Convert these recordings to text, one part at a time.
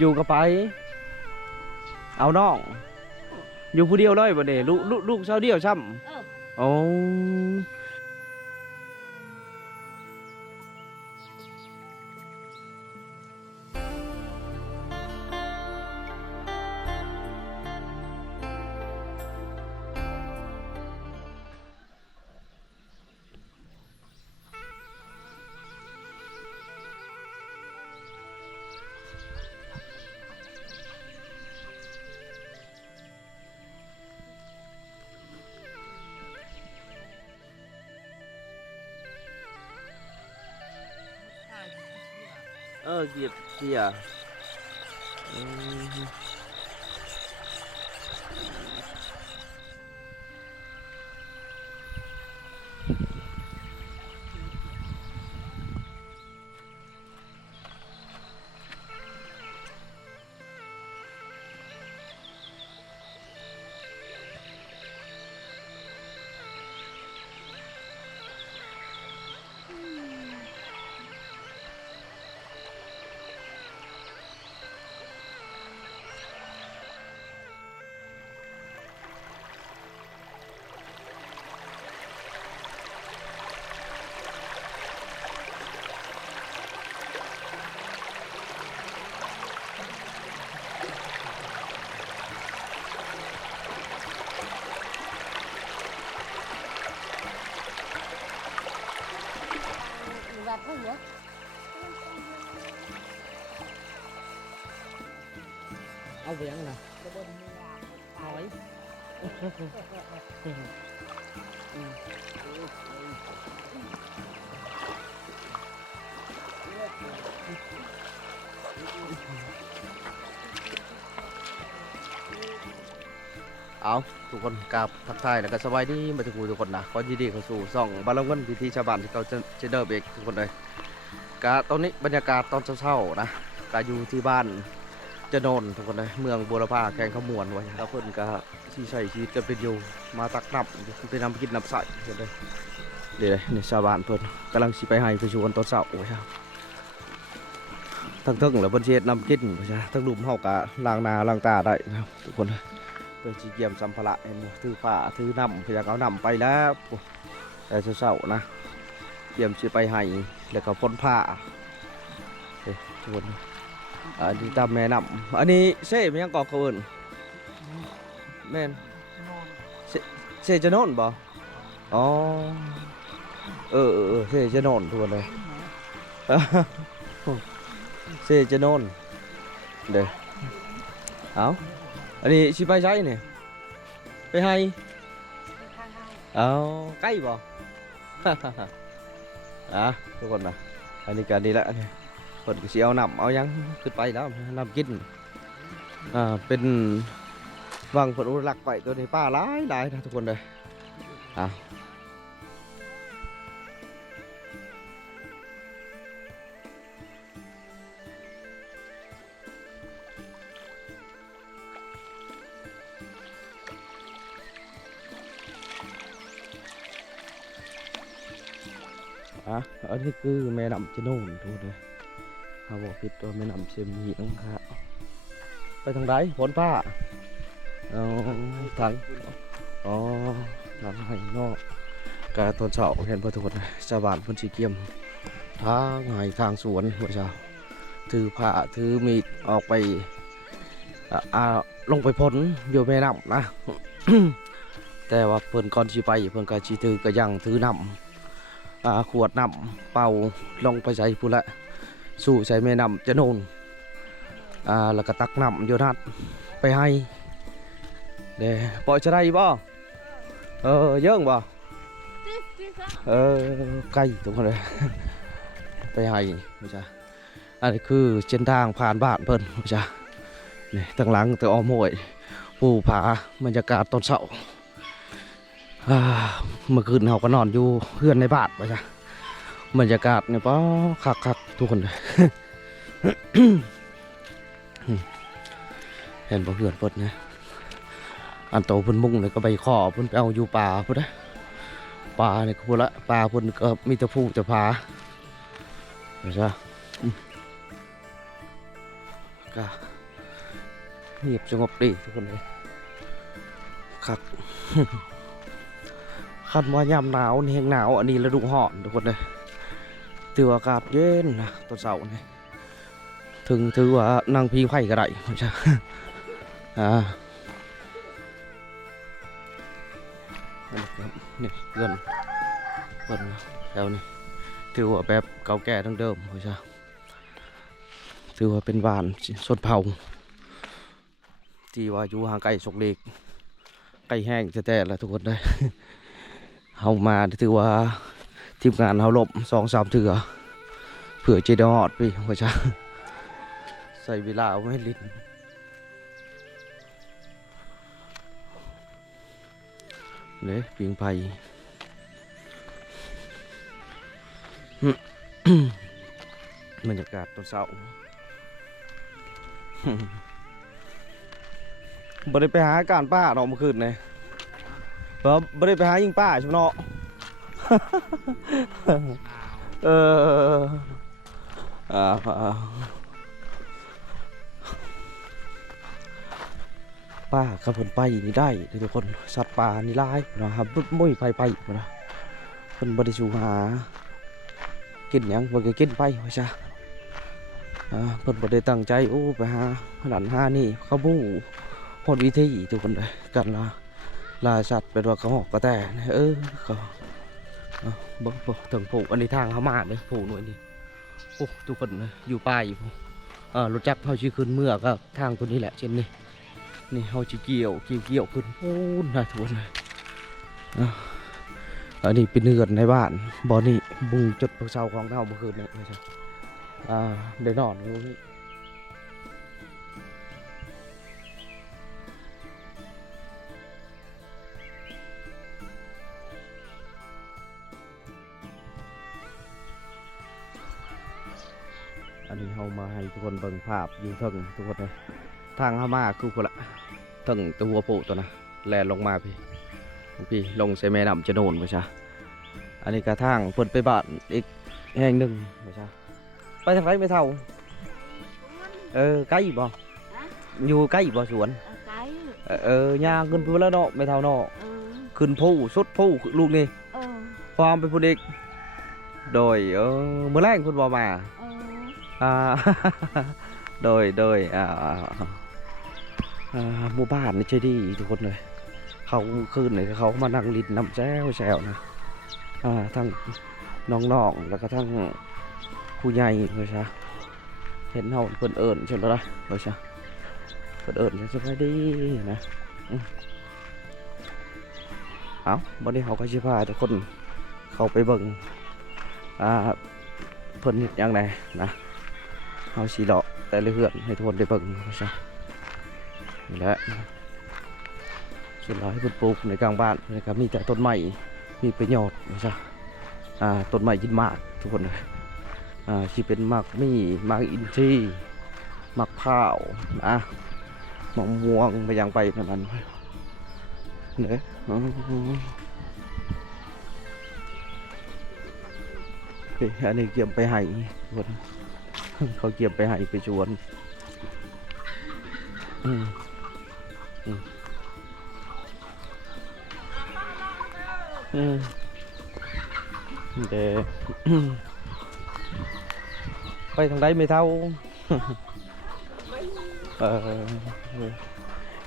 อยู่ก็ไปเอาน้องอยู่ผู้เดียวเลยบ่เด้ลูกสาวเดียวซ้ำโอ้เหยียบเสียเอาเวียงนะน้อยเอาทุกคนกราบทักทายแล้วก็สบายดีมาทุกคนนะขอยินดีเข้าสู่ส่องบาลงเงินพิธีชาวบ้านที่เขาจะเดินเบรกทุกคนเลยกะตอนนี้บรรยากาศตอนเช้าๆนะกะอยู่ที่บ้านจะโนนทุกคนเลยเมืองบัวลพาแข่งขมวนไว้แล้วเพิ่นกะที่ใช้ชีวิตกันเป็นอยู่มาตักนับไปนำกินน้ำใสทุกคนเลยเดี๋ยวนี่ชาวบ้านเพิ่นกำลังสิไปให้ไปชวนตอนเช้าโอ้ยครับทั้งแล้วเพิ่นเช็ดน้ำกินไปใช่ทั้งลุมเฮากะล้างหน้าล้างตาได้นะครับทุกคนเพิ่นสิเกี่ยมสัมภาระเห็นถือผ้าถือน้ำพยายามเอาน้ำไปแล้วแต่เช้าๆนะเกี่ยมสิไปให้แล้วก็พ่นผ้าทุกคนอันนี้ตามแม่น้ำอันนี้เซ่มันยังก่อเขาอื่นแม่นเซ่จะโน่นบ่อ๋อเซ่จะโน่นทุกคนเลยเซ่จะโน่นเด้อเอาอันนี้ชิไปใช้เนี่ยไปให้เอาใกล้บ่ทุกคนนะอันนี้การดีละเนี่ยเปิดเสียวน้ำเอายังขึ้นไปแล้วน้ำกินเป็นวังผลอุลักไปตัวนี้ป้าหลายนะทุกคนเลยอันนี้คือแม่น้ำจะโน่นทุกคนเลยเขาบอกผิดตัวแม่น้ำเชมีนะครับไปทางใดฝนผ้าทางทางไหนอกกาตอนเช้าเห็นพอทุกคนชาวบ้านพ้นสีเกียมทางไหทางสวนหัวเช้าถือผ้าถือมีดออกไปลงไปพ้นอยู่แม่น้ำนะ แต่ว่าเพิ่นก่อนชีไปเพิ่นก็ชีถือก็ยังถือน้ำขวดน้ำเป่าลงไปใส่พุ่นละสู่ใส่แม่น้ำจะโน่นแล้วก็ตักน้ำโยนัดไปให้เดี๋ยวปล่อยจะได้บ่เยอะบ่ใกล้ตรงนั้นเลยไปให้ไม่ใช่อันนี้คือเส้นทางผ่านบ้านเพิ่นไม่ใช่นี่ตั้งหลังแต่อ้อมห้วยภูผาบรรยากาศตอนเช้าเมื่อคืนเราก็นอนอยู่เพื่อนในบ้านไปจ้ะบรรยากาศเนี่ยป้อคักทุกคนเลย เห็นบ่เพื่อนเพิ่นนะอันโตเพิ่นมุ่งเลยก็ไปขอเพิ่นไปเอาอยู่ป่าพุ่นนะป่าเนี่ยก็พุ่นละป่าเพิ่นก็มีแต่ผู้แต่ผาไปจ้ะก็ เงียบสงบดีทุกคนเลยคัก คันว่ายามหนาวนี่แห้งหนาวอันนี้ฤดูร้อนทุกคนเลยถือว่าอากาศเย็นนะตอนเช้านี่ถึงถือว่านั่งพิงไผ่ก็ได้ใช่ นี่เกินแถวนี้ถือว่าแบบเก่าแก่ทั้งเดิมใช่ถือว่าเป็นบ้านชนเผ่าที่ว่าอยู่ห่างไกลสกเล็กไกลแห้งแต่ละทุกคนเลย เฮามาถือว่าทีมงานเฮาลบ2-3 เถื่อเผื่อจะได้ฮอดพี่ว่าจ้าใส่เวลาเอาไม่ลิ้นเลยปิงไผ่ บรรยากาศตอนเช้า บ่ได้ไปหาการป้าเนาะเมื่อคืนนี่บ่ได้ไปหายิงป้าใช่ไหมเนาะ เออป้าขับผลไปนี่ได้ทุกคนสัตว์ป่านี่ร้ายนะครับไม่มีไปนะคนบริสุทธิ์หากินยังบ่ก็กินไปว่าจ้ะเพิ่นบ่ได้ตั้งใจโอ้ไปหาหลานหานี่เขาบู้ฮอดวิธีทุกคนเลยกันล่าสัตว์เป็นว่าเขาหอกกระแตก็บ่ถึงผูกอันนี้ทางเขามาเลยผูกหน่วยนี่โอ้ทุกคนเลยอยู่ป่าอยู่รถจักรเขาชื่อขึ้นเมื่อก็ทางตัวนี้แหละเช่นนี้นี่เขาจะเกี่ยวขึ้นโอ้น่าทุกคนเลยอันนี้เป็นเรือนในบ้านบ่อนี่บุงจุดเช้าของเท่าเมื่อคืนนี่ไม่ใช่ได้นอนอยู่นี่อันนี้เขามาให้ทุกคนเบิ่งภาพอยู่เทิงทุกคนเลยทางเข้ามาคือคนละเทิงตัวโปตัวนะแลนลงมาพี่ลงใส่แม่น้ำจะโดนไม่ใช่อันนี้กระทั่งเปิดไปบ้านอีกแห่งหนึ่งไม่ใช่ไปทางไหนไม่เท่าใกล้บ่อยู่ใกล้บ่สวนย่างขึ้นพูแล้วเนาะไม่เท่าเนาะขึ้นผู้สุดผู้ลูกนี่ความไปพูดอีกโดยเมื่อแรกคุณบอกมาโดยหมู่บ้านนี่ใช่ดีทุกคนเลยเขาคืนเลยเขามานั่งลิ้นน้ำแซวนะทั้งน้องๆแล้วก็ทั้งผู้ใหญ่เลยใช่เห็นเขาเพิ่นเอิญใช่ไหมล่ะเลยใช่เพิ่นเอิญจะไปดีนะเอาวันนี้เขาก็ชิพาทุกคนเขาไปเบิ่งเพิ่นอย่างไรนะเอาสีดอกแต่ละเหือนให้ทุกคนได้เบิ่งเลยใช่นี่แหละส่วนเราให้เพิ่นปลูกในกลางบ้านนะครับมีแต่ต้นไม้มีประโยชน์เลยใช่ต้นไม้ยินมากทุกคนเลยที่เป็นหมากมี่หมากอินทรีหมากข้าวนะมะม่วงไปยังไปเท่านั้นเนี่ยอันนี้เกี่ยมไปให้คนเขาเกี่ยมไปให้ไปชวนเดไปทางใดไม่เท่า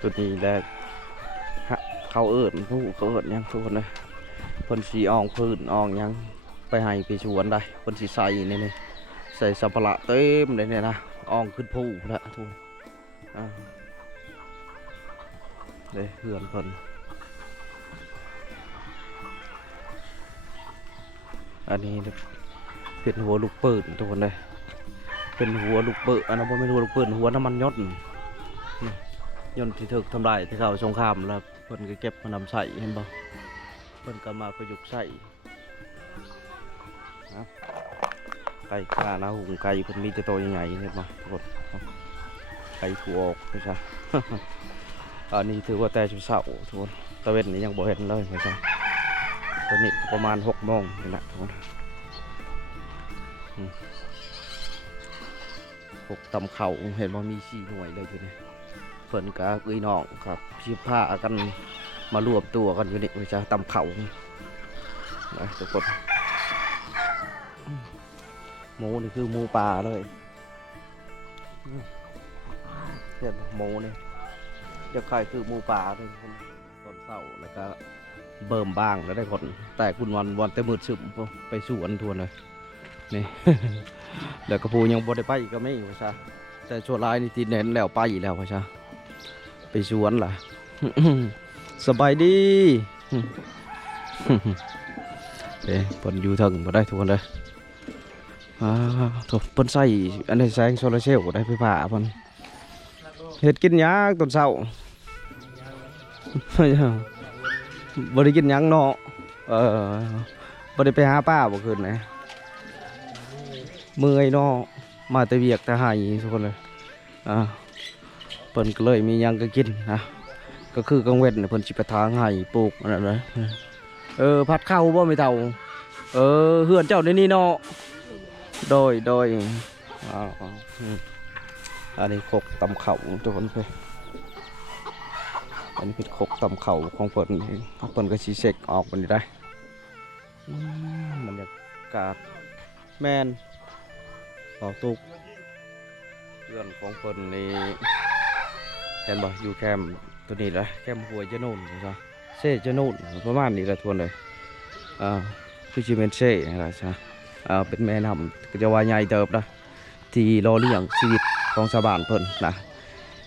ตัวนี้แหละเขาเอิญผู้เขาเอิญยังทุกคนเลยคนสีอ่องพื้นอ่องยังไปให้ไปชวนได้คนสีใส่นี่ใส่สัมภาระเต็มเลยเนี่ยนะอ่องขึ้นผู้แล้วทุกเลยเหือนคนอันนี้เป็นหัวลูกปืนทุกคนเลยเป็นหัวลูกปืนอันนั้นไม่ใช่หัวลูกปืนหัวน้ำมันยศที่ถูกทำลายที่เขาสงครามแล้วเพิ่นก็เก็บมานำใส่เห็นบ่เพิ่นก็มาประยุกต์ใส่ไก่ข้านะหุงไก่เพิ่นมีแต่ตัวใหญ่ๆเห็นบ่ทุกคนไก่ถูออกไม่ใช่ อันนี้ถือว่าแต่ชุดเสาทุกคนตะเวนนี้ยังบ่เห็นเลยไม่ใช่ตอนนี้ประมาณ6 โมงนี่แหละทุกคน6 ตำเข่าเห็นว่ามี4 หน่วยเลยทีนี้ เพิ่นกับเอ้ยน้องครับสิพากันมารวมตัวกันอยู่นี่ว่าจะตำเขานะทุกคนหมูนี่คือหมูป่าเลยเห็นหมูนี่จะใครคือหมูป่าเลยคนตอนเศร้าแล้วก็เบิ่มบ้างแล้วได้คนแต่คุณวันแต่มืดซึมไปสวนทวนเลยนี่ แล้วก็พูยังบ่ได้ไปก็ไม่ว่าซะแต่ชั่วร้ายนี่ที่เน้นแล้วไปแล้วว่าซะไปสวนล่ะ สบายดี เอ๊ะเพิ่นอยู่ถึงบ่ได้ทุกคนเลยถูกเพิ่นใส่อันนี้แสงโซลาร์เซลล์ได้ไฟฟ้าเพิ่นเฮ็ดกินหยังตอนเช้า บ่ได้กินหยังเนาะบ่ได้ไปหาป้าบ่คืนนะเมื่อยเนาะมาแต่เวียกแต่หายทุกคนเลยเพิ่นก็เลยมีหยังก็กินนะก็คือกลางเว้นเพิ่นสิไปทางให้ปลูกอันนั้นนะพัดเข้าบ่ไม่เท่าเฮือนเจ้าในนี่เนาะโดยอันนี้คกตำเข่าทุกคนเลยอันนี้เป็นคกตำเข่าของเพิ่นเพิ่นก็สิเช็คออกมันได้บรรยากาศแม่นต่อตุกเรื่องของเพิ่นนี่เห็นบ่อยู่แคมป์ตัวนี้เลยแคมป์หัวจะนู่นใช่เซ่จะนู่นประมาณนี้แหละทวนเลยคือจิเมนเซ่อะไรใช่เป็นแม่น้ำก็จะว่าใหญ่เติบนะที่รอเลี้ยงชีวิตของชาวบ้านเพิ่นนะ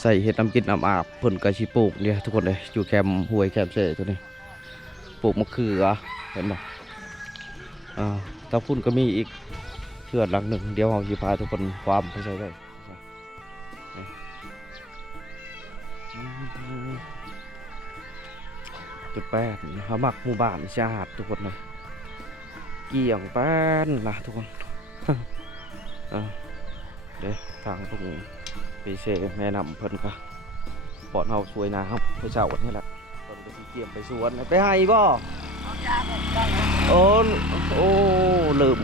ใส่เห็ดน้ำกินน้ำอาบเพิ่นก็สิปลูกเนี่ยทุกคนเลยอยู่แคมป์ห้วยแคมป์เซ่ตัวนี้ปลูกมะเขือเห็นบ่ตาพุ่นก็มีอีกเขื่อนหลังหนึ่งเดี๋ยวเราจะพาทุกคนความไปใช้ได้จุดแป้นเขามักหมู่บ้านชาติทุกคนเลยเกี่ยงแป้นนะทุกคนเดี๋ยวทางตรงไปเชแม่นำเพิ่นก็ปอดเฮาสวยนะครับไปเช่าวันนี้แหละเพิ่นไปเกี่ยมไปสวนไปให้บ่โอ้ลืม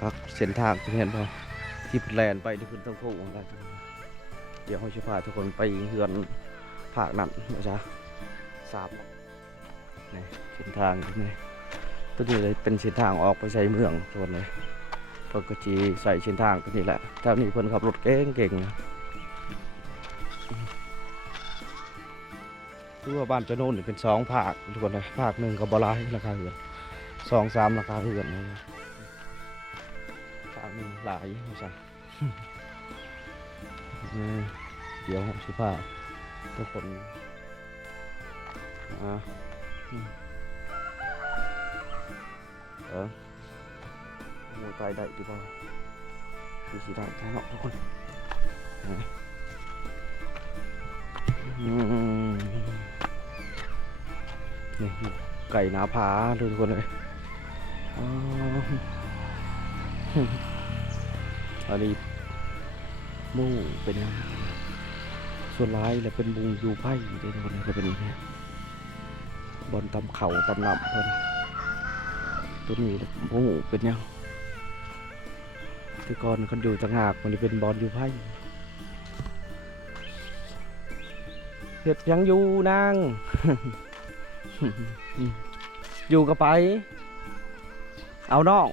ครับเส้นทางที่เห็นพอที่แลนไปที่พื้นต้องพูอะไรเดี๋ยวเขาจะพาทุกคนไปเฮือนภาคนั้นนะจ๊ะ3นี่เส้นทางนี่ตัวนี้เลยเป็นเส้นทางออกไปใช้เมืองส่วนเลยเพิ่นก็จีใส่เส้นทางตัวนี้แหละแถวนี้เพิ่นขับรถเก่งคือว่าบ้านเจ้าโน่นเป็น2 ภาคทุกคนเลยภาคหนึ่งกับบลายราคาเหือน2-3ราคาเหือนภาคหนึ่งหลายไม่ใช่เดี๋ยวผมสิพาทุกคนมวยไฟได้ดีกว่าคือสีได้แค่เนาะทุกคนนี่ไก่หนาผาทุกคนเลยอันนี้มูเป็นส่วนร้ายและเป็นมุงยูไพ่ทุกคนเลยจะเป็นอย่างนี้บอลตำเข่าตำหนับเพิ่นตัวนี้มูเป็นยังที่ก่อนคนอยู่ต่างหากมันเป็นบอลยูไพ่เห็ดยังอยู่นาง อยู่กับไปเอาน้อง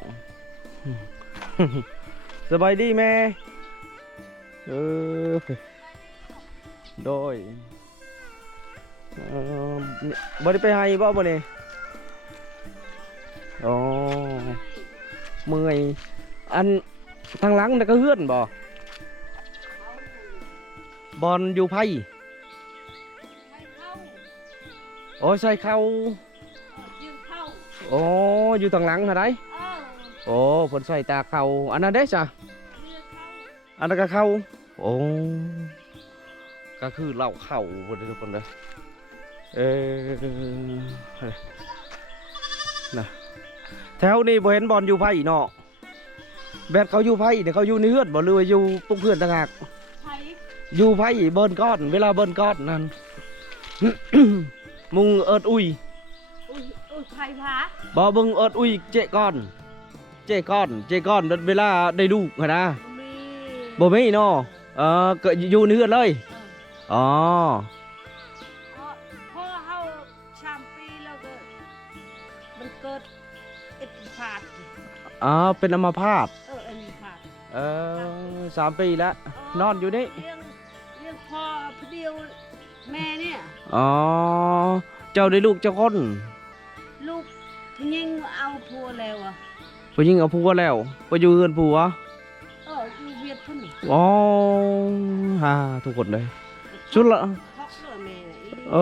สบายดีแม่โดยบ่ได้ไปให้บ่นี่อ๋อเมื่อยอันทางหลังน่ะก็เฮือนบ่บอลอยู่ไพ่โอ้ใส่เข้าโอ้อยู่ทางหลังหะไดโอ้ผลใส่ตาเข้าอันนั้นได้จ้ะอันนั้นก็เข้าโอ้ก็คือเหล่าเข่าหมดเลยทุกคนเลยนะแถวนี้บ่เห็นบอลอยู่ไพ่เนาะแบดเขาอยู่ไพ่เดี๋ยวเขาอยู่ในเฮือนบ่หรือว่าอยู่ปุ๊กเพื่อนต่างหากอยู่ไพ่เบิร์นก้อนเวลาเบิร์นก้อนนั่น มุงเอิดอุยไพ่พาบ่บึงเอิดอุยเจก้อน เจ๊ก้อนเวลาได้ลูกหั่นนะ มี บ่มีเนาะก็อยู่ในเฮือนเลยอ๋อ พ่อเฮาชามปีแล้วก็มันเกิดอิทธิพาต เป็นอัมพาต อันนี้พาต 3 ปีแล้วนอนอยู่นี่ เลี้ยงพ่อผู้เดียวแม่เนี่ย อ๋อเจ้าได้ลูกเจ้าคน ลูกผู้หญิงเอาผัวแล้วอ่ะ ผู้หญิงเอาผัวแล้วไปอยู่เฮือนผัว อยู่เวียดพุ่นนี่ อ๋อทุกคนเลยชุดละ พอกด้วยแม่น่ะอี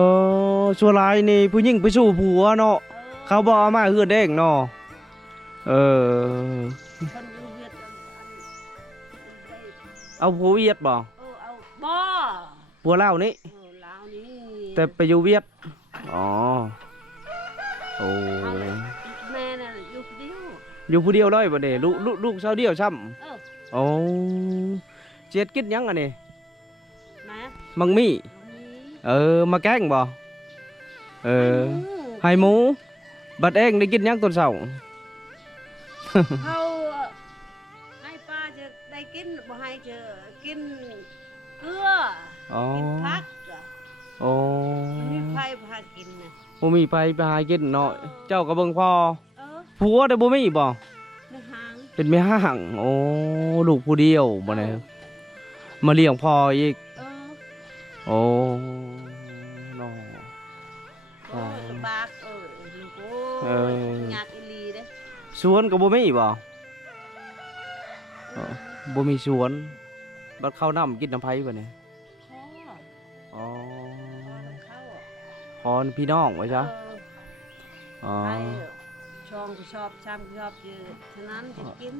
ชัวร์ลายนี่ผู้หญิงไปสู่ผัวเนาะเขาบอกเอามาเฮือนเด้งเนาะคนอยู่เวียดเอาผัวเวียดบ่ เอาบ่ ผัวลาวนี่ ลาวนี่ แต่ไปอยู่เวียดอ๋อโอ้ แม่น่ะอยู่ผู้เดียว อยู่ผู้เดียวเลยบ่เนี่ยลูกสาวเดียวช้ำโอ้เจ็ดกินยังอันนี้ นะ มังมี่มาแกล้งบ่ให้หมูบัดเองได้กินยังตอนเช้า เขาให้ป้าจะได้กินบ่ให้จะกินเกลือกินผัก โอ้ มีไผพากินน่ะ บ่มีไปหากินเนาะเจ้าก็เบิ่งพ่อ ผั ผัวได้บ่มีบ่ ในห้าง เป็นแม่ห้างโอ้ลูกผู้เดียวบ่เนี่ยมาเลี้ยงพ่ออีกโอ้น้อง ลำบากลูกโอ้ยากอีหลีเด้ สวนก็บ่มีบ่บ่มีสวนบัดเข้าน้ำกินน้ำไผบ่เนี่ย พ่อ อ๋อ เข้า พรพี่น้องไว้ซะอ๋อ ไปช่องก็ชอบช้ำก็ชอบเยอะฉะนั้นจะกิน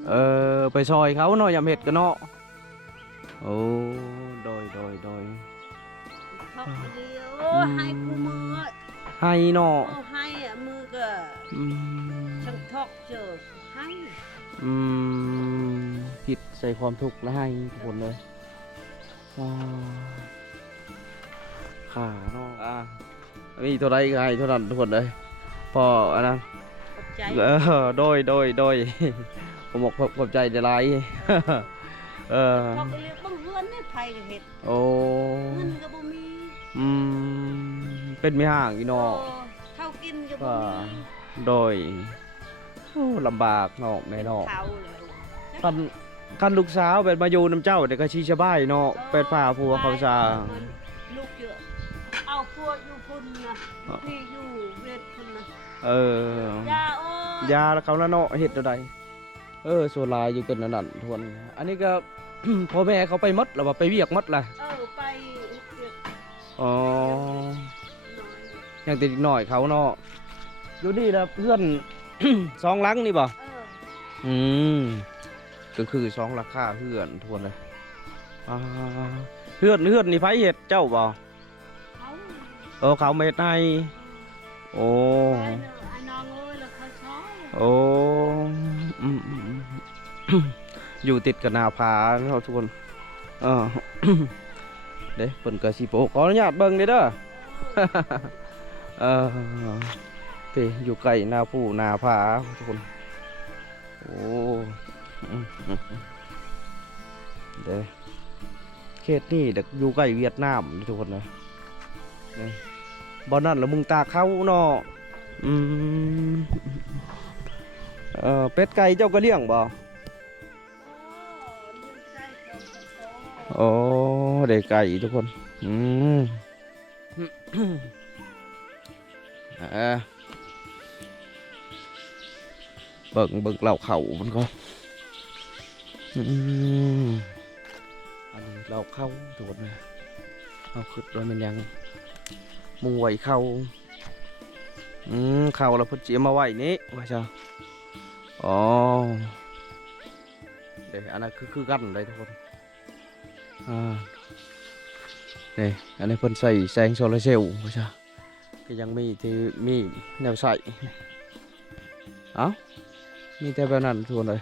ไปซอยเขาเนาะยามเฮ็ดกันเนาะโอ้โดย ทอกเดียวให้คู่มือ ให้เนาะ ให้มือก็ อืม ช่างทอกเจอให้ อืมผิดใส่ความทุกข์และให้ทุกคนเลยว้าวขาเนาะมีเท่าไรก็ให้เท่านั้นทุกคนเลยพออันนั้น ขอบใจ โดย ผมบอกขอบใจในไลน์ ทอกเรียกบังเฮือนนี่ไผก็เฮ็ด โอ้ เงินก็บ่มี เป็นไม่ห่างอีเนาะ ข้าวกินก็บ่มี โดยลำบากเนาะแม่เนาะ ข้าวเลย คันลูกสาวเป็นมาอยู่น้ำเจ้าเด็กก็ชีชะบายเนาะเป็นผ่าผัวเขาซา ลูกเยอะเอาพวกอยู่พุ่นนะพี่อยู่เวทพุ่นนะ ยา โอ้ ยาแล้วเขาละเนาะเห็ดอะไรส่วนลายอยู่กันนั่นทวนอันนี้ก็ พ่อแม่เขาไปหมดแล้วว่าไปเวียกหมดล่ะ ไป อ๋อยังติดอีกหน่อยเขาเนาะอยู่นี่นะเพื่อน สองหลังนี่บ่ก็คือสองราคาเพื่อนทวนเลยเพื่อนนี่ไผเห็ดเจ้าบ่ เขาเม็ดให้โอ้ ไอ้น้องเอ้ยแล้วเขาช้อย โอ้อยู่ติดกับนาผาเราทุกคนเด้เปิ่นกระสีโปขออนุญาตเบิ่งเด้อ พี่อยู่ใกล้นาผู้นาผาทุกคนโอ้เด้เขตนี่เด็กอยู่ใกล้เวียดนามทุกคนนะบ่นั่นแล้วมึงตาเข้าเนาะเป็ดไก่เจ้าก็เลี้ยงบ่โอ้เด็กไก่ทุกคนเบิ่งเหล่าเข่ามันก็อันนี้เหล่าเข้าทุกคนนะเอาขึ้นด้วยมันยังมุงไหวเข่าเข่าแล้วพุ่นเจียมาไหวนี้ว่าจ้าอ๋อเดี๋ยวอันนั้นคือกันเลยทุกคนนี่อันนี้เพิ่นใส่แสงโซลาร์เซลล์ว่าจ้าก็ยังมีแนวใส่มีแต่แบบนั้นทุกคนเลย